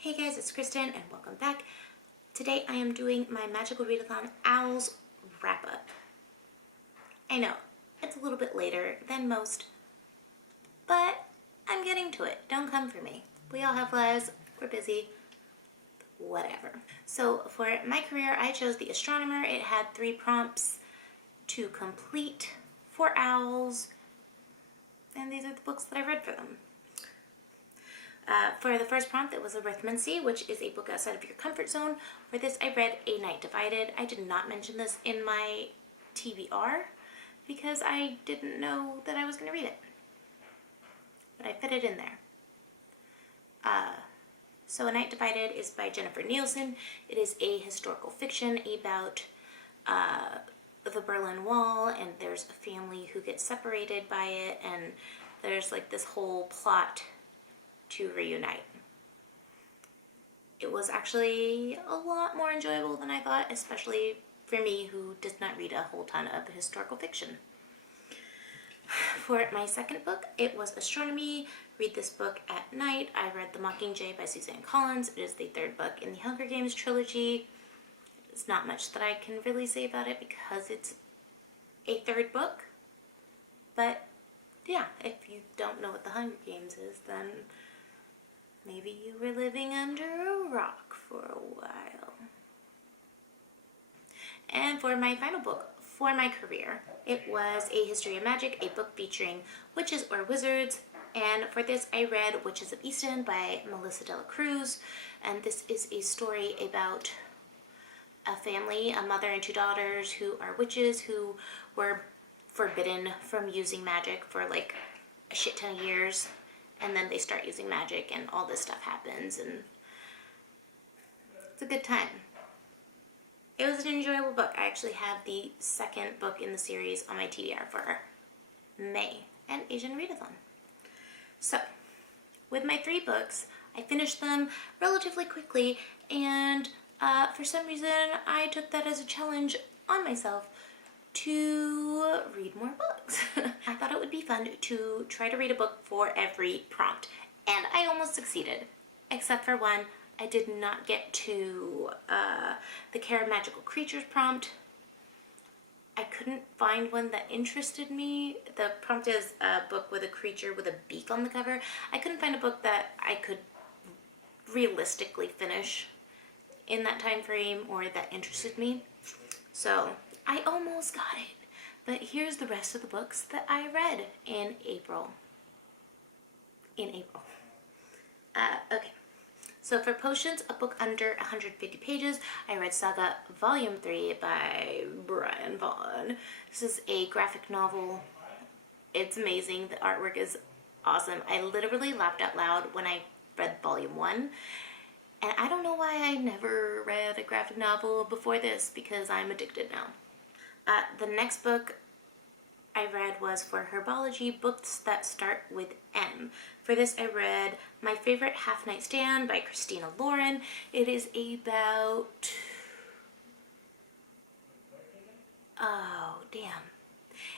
Hey guys, it's Kristen and welcome back. Today I am doing my Magical Readathon Owls wrap-up. I know, it's a little bit later than most, but I'm getting to it. Don't come for me. We all have lives, we're busy, whatever. So for my career, I chose the Astronomer. It had 3 prompts to complete for owls, and these are the books that I read for them. For the first prompt, it was Arithmancy, which is a book outside of your comfort zone. For this, I read A Night Divided. I did not mention this in my TBR because I didn't know that I was going to read it, but I fit it in there. So A Night Divided is by Jennifer Nielsen. It is a historical fiction about the Berlin Wall, and there's a family who gets separated by it, and there's like this whole plot to reunite. It was actually a lot more enjoyable than I thought, especially for me who does not read a whole ton of historical fiction. For my second book, it was Astronomy. Read this book at night. I read The Mockingjay by Suzanne Collins. It is the 3rd book in the Hunger Games trilogy. There's not much that I can really say about it because it's a 3rd book, but yeah, if you don't know what the Hunger Games is, then maybe you were living under a rock for a while. And for my final book for my career, it was A History of Magic, a book featuring witches or wizards. And for this, I read Witches of Easton by Melissa de la Cruz. And this is a story about a family, a mother and 2 daughters who are witches who were forbidden from using magic for like a shit ton of years. And then they start using magic and all this stuff happens, and it's a good time. It was an enjoyable book. I actually have the 2nd book in the series on my TBR for May and Asian Readathon. So, with my 3 books, I finished them relatively quickly, and for some reason I took that as a challenge on myself to read more books. I thought it would be fun to try to read a book for every prompt, and I almost succeeded, except for one. I did not get to the Care of Magical Creatures prompt. I couldn't find one that interested me. The prompt is a book with a creature with a beak on the cover. I couldn't find a book that I could realistically finish in that time frame or that interested me. So I almost got it, but here's the rest of the books that I read in April. Okay, so for Potions, a book under 150 pages, I read Saga Volume 3 by Brian Vaughan. This is a graphic novel. It's amazing. The artwork is awesome. I literally laughed out loud when I read Volume 1. And I don't know why I never read a graphic novel before this, because I'm addicted now. The next book I read was for Herbology, books that start with M. For this, I read My Favorite Half Night Stand by Christina Lauren. It is about... oh, damn.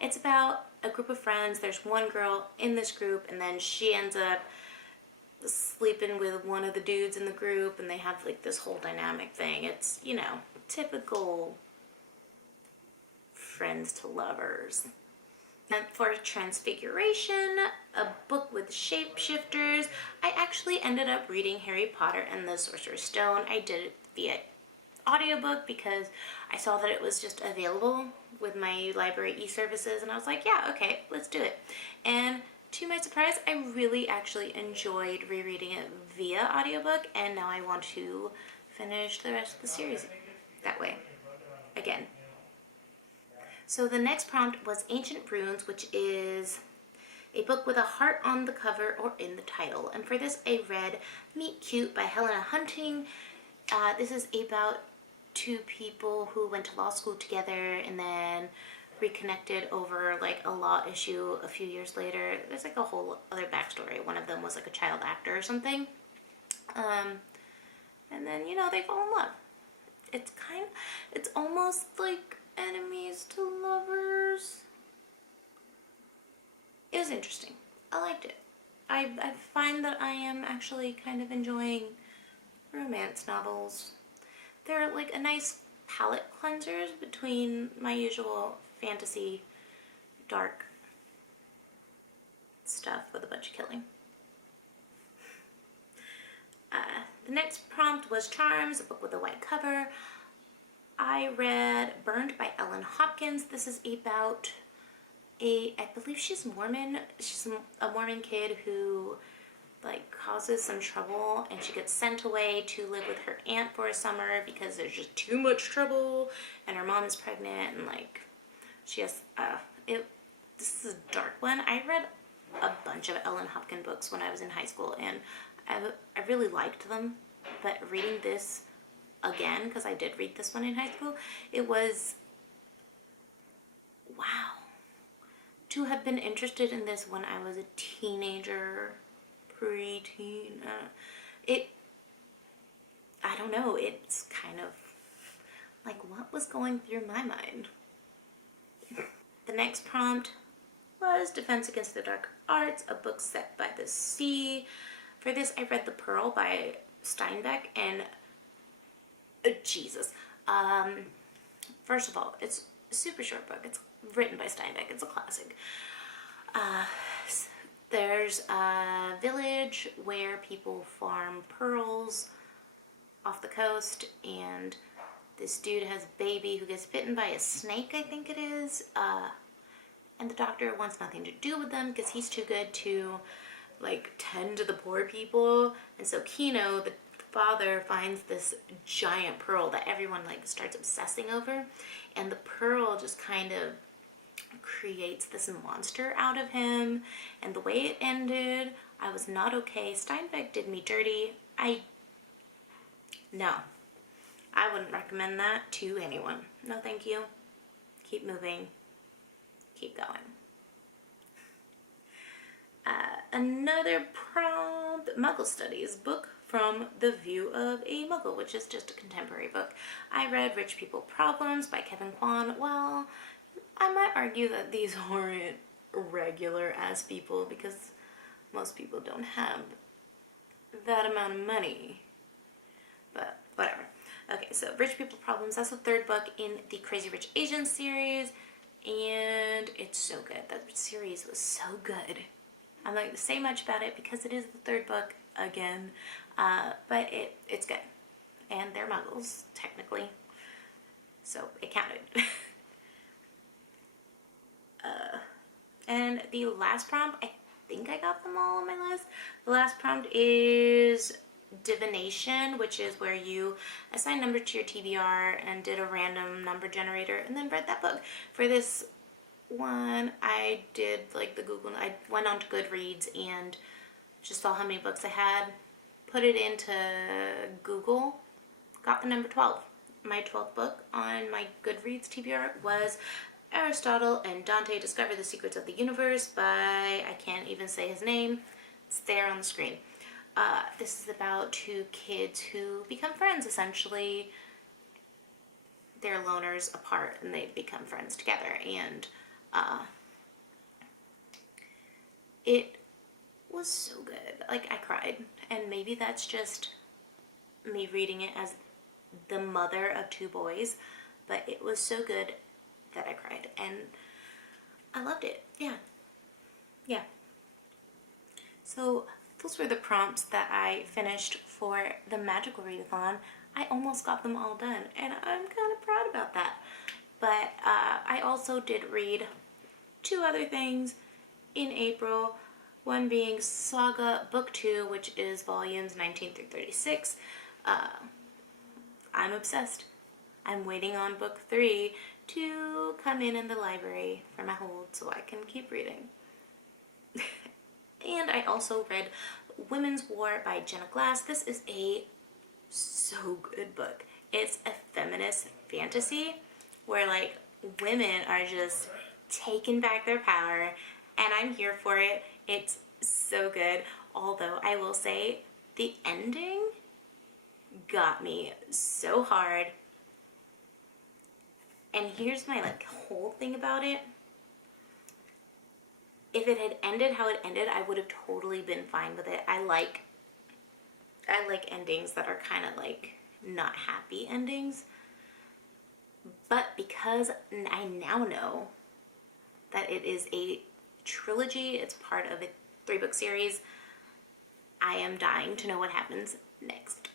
It's about a group of friends. There's one girl in this group, and then she ends up sleeping with one of the dudes in the group, and they have like this whole dynamic thing. It's, you know, typical friends to lovers. And for Transfiguration, a book with shapeshifters, I actually ended up reading Harry Potter and the Sorcerer's Stone. I did it via audiobook because I saw that it was just available with my library e-services, and I was like, yeah, okay, let's do it. And to my surprise, I really actually enjoyed rereading it via audiobook, and now I want to finish the rest of the series that way again. So the next prompt was Ancient Prunes, which is a book with a heart on the cover or in the title. And for this, I read Meet Cute by Helena Hunting. This is about 2 people who went to law school together and then reconnected over like a law issue a few years later. There's like a whole other backstory. One of them was like a child actor or something. And then, you know, they fall in love. It's almost like enemies to lovers. It was interesting. I liked it. I find that I am actually kind of enjoying romance novels. They're like a nice palette cleanser between my usual fantasy dark stuff with a bunch of killing. The next prompt was Charms, a book with a white cover. I read Burned by Ellen Hopkins. This is about I believe she's Mormon. She's a Mormon kid who like causes some trouble, and she gets sent away to live with her aunt for a summer because there's just too much trouble, and her mom is pregnant, and like she has this is a dark one. I read a bunch of Ellen Hopkins books when I was in high school, and I really liked them, but reading this again, because I did read this one in high school, it was wow. To have been interested in this when I was a teenager, preteen, I don't know, it's kind of like what was going through my mind. The next prompt was Defense Against the Dark Arts, a book set by the sea. For this, I read The Pearl by Steinbeck, and Jesus. First of all, it's a super short book. It's written by Steinbeck. It's a classic. There's a village where people farm pearls off the coast, and this dude has a baby who gets bitten by a snake, I think it is, and the doctor wants nothing to do with them because he's too good to like tend to the poor people. And so Kino, the father, finds this giant pearl that everyone like starts obsessing over, and the pearl just kind of creates this monster out of him. And the way it ended, I was not okay. Steinbeck did me dirty. No, I wouldn't recommend that to anyone. No thank you. Keep moving, keep going. Another prompt, Muggle Studies, book from the view of a Muggle, which is just a contemporary book. I read Rich People Problems by Kevin Kwan. Well, I might argue that these aren't regular ass people because most people don't have that amount of money, but whatever. Okay, so Rich People Problems, that's the third book in the Crazy Rich Asians series, and it's so good. That series was so good. I'm not going to say much about it because it is the third book again, but it's good. And they're Muggles, technically, so it counted. And the last prompt, I think I got them all on my list. The last prompt is Divination, which is where you assign number to your TBR and did a random number generator and then read that book. For this one, I did like the Google, I went on to Goodreads and just saw how many books I had, put it into Google, got the number 12. My 12th book on my Goodreads TBR was Aristotle and Dante Discover the Secrets of the Universe by, I can't even say his name, it's there on the screen. This is about two kids who become friends, essentially. They're loners apart and they become friends together, and it was so good. Like, I cried, and maybe that's just me reading it as the mother of two boys, but it was so good that I cried, and I loved it. Yeah. So those were the prompts that I finished for the magical readathon. I almost got them all done, and I'm kind of proud about that. But I also did read two other things in April, one being Saga Book 2, which is volumes 19 through 36. I'm obsessed. I'm waiting on book 3 to come in the library for my hold so I can keep reading. And I also read Women's War by Jenna Glass. This is a so good book. It's a feminist fantasy where like women are just taking back their power, and I'm here for it. It's so good. Although I will say the ending got me so hard. And here's my like whole thing about it. If it had ended how it ended, I would have totally been fine with it. I like I like endings that are kind of like not happy endings. But because I now know that it is a trilogy, it's part of a 3-book series, I am dying to know what happens next.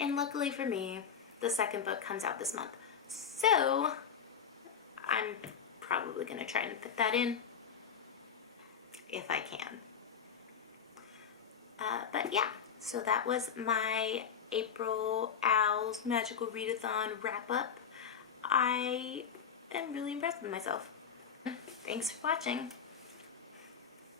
And luckily for me, the second book comes out this month. So I'm probably going to try and fit that in if I can. But yeah, so that was my April O.W.L.s Magical Readathon wrap up. I am really impressed with myself. Thanks for watching.